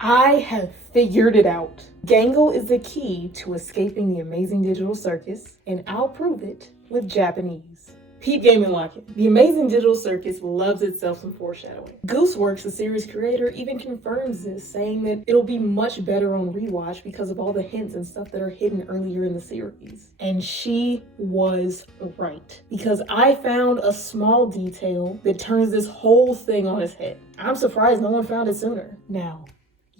I have figured it out. GANGLE is the key to escaping the Amazing Digital Circus, and I'll prove it with Japanese. Peep Game and Lock It. The Amazing Digital Circus loves itself some foreshadowing. Gooseworks, the series creator, even confirms this, saying that it'll be much better on rewatch because of all the hints and stuff that are hidden earlier in the series. And she was right, because I found a small detail that turns this whole thing on its head. I'm surprised no one found it sooner. Now,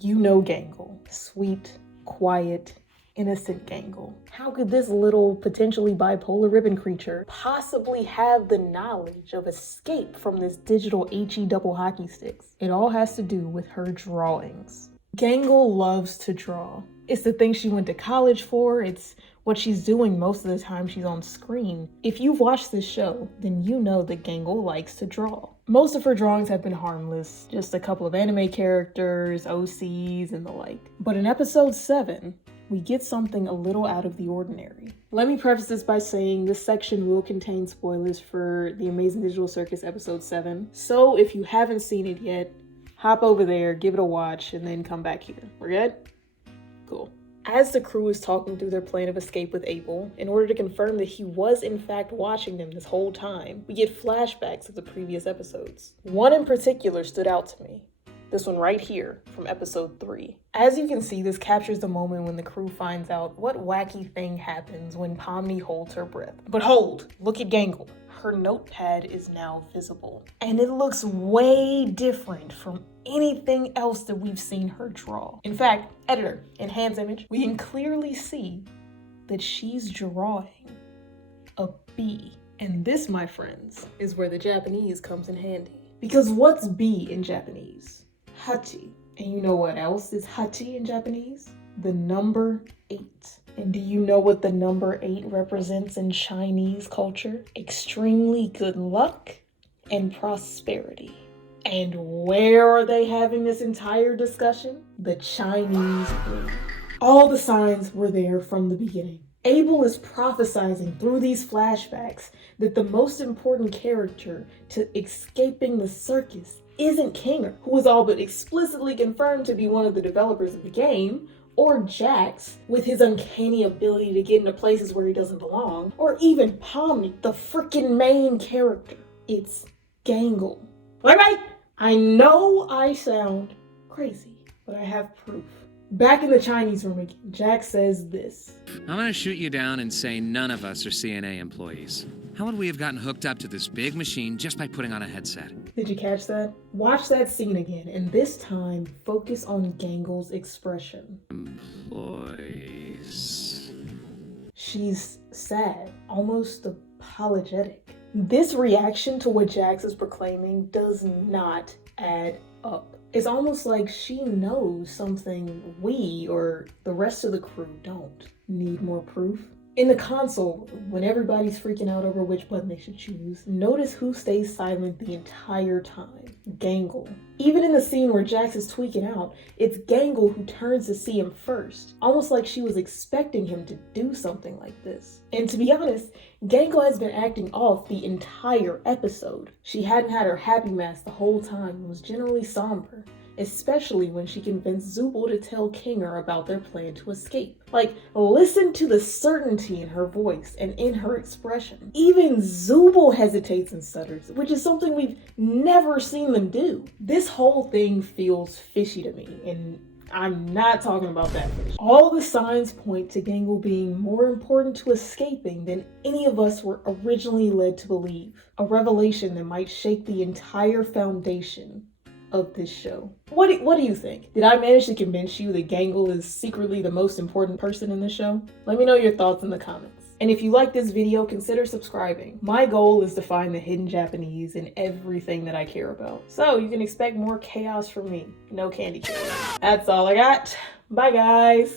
you know GANGLE. Sweet, quiet, innocent GANGLE. How could this little, potentially bipolar ribbon creature possibly have the knowledge of escape from this digital HE double hockey sticks? It all has to do with her drawings. GANGLE loves to draw. It's the thing she went to college for. It's what she's doing most of the time she's on screen. If you've watched this show, then you know that GANGLE likes to draw. Most of her drawings have been harmless, just a couple of anime characters, OCs, and the like. But in episode 7, we get something a little out of the ordinary. Let me preface this by saying this section will contain spoilers for the Amazing Digital Circus episode 7. So if you haven't seen it yet, hop over there, give it a watch, and then come back here. We're good? Cool. As the crew is talking through their plan of escape with Abel, in order to confirm that he was in fact watching them this whole time, we get flashbacks of the previous episodes. One in particular stood out to me. This one right here from episode 3. As you can see, this captures the moment when the crew finds out what wacky thing happens when Pomni holds her breath. But hold, look at GANGLE. Her notepad is now visible, and it looks way different from anything else that we've seen her draw. In fact, editor, enhance image, we can clearly see that she's drawing a bee. And this, my friends, is where the Japanese comes in handy. Because what's bee in Japanese? Hachi. And you know what else is hachi in Japanese? The number 8. And do you know what the number 8 represents in Chinese culture? Extremely good luck and prosperity. And where are they having this entire discussion? The Chinese room. All the signs were there from the beginning. Abel is prophesizing through these flashbacks that the most important character to escaping the circus isn't Kinger, who is all but explicitly confirmed to be one of the developers of the game, or Jax, with his uncanny ability to get into places where he doesn't belong, or even Pomni, the freaking main character. It's GANGLE. Wait! I know I sound crazy, but I have proof. Back in the Chinese room again, Jax says this. I'm gonna shoot you down and say none of us are CNA employees. How would we have gotten hooked up to this big machine just by putting on a headset? Did you catch that? Watch that scene again, and this time, focus on GANGLE's expression. Employees. She's sad, almost apologetic. This reaction to what Jax is proclaiming does not add up. It's almost like she knows something we, or the rest of the crew, don't. Need more proof? In the console room, when everybody's freaking out over which button they should choose, notice who stays silent the entire time. GANGLE. Even in the scene where Jax is tweaking out, it's GANGLE who turns to see him first, almost like she was expecting him to do something like this. And to be honest, GANGLE has been acting off the entire episode. She hadn't had her happy mask the whole time and was generally somber, especially when she convinced Zubul to tell Kinger about their plan to escape. Like, listen to the certainty in her voice and in her expression. Even Zubul hesitates and stutters, which is something we've never seen them do. This whole thing feels fishy to me, and I'm not talking about that fish. All the signs point to GANGLE being more important to escaping than any of us were originally led to believe. A revelation that might shake the entire foundation of this show. What do you think? Did I manage to convince you that GANGLE is secretly the most important person in the show? Let me know your thoughts in the comments. And if you like this video, consider subscribing. My goal is to find the hidden Japanese in everything that I care about. So you can expect more chaos from me. No candy cane. That's all I got. Bye guys.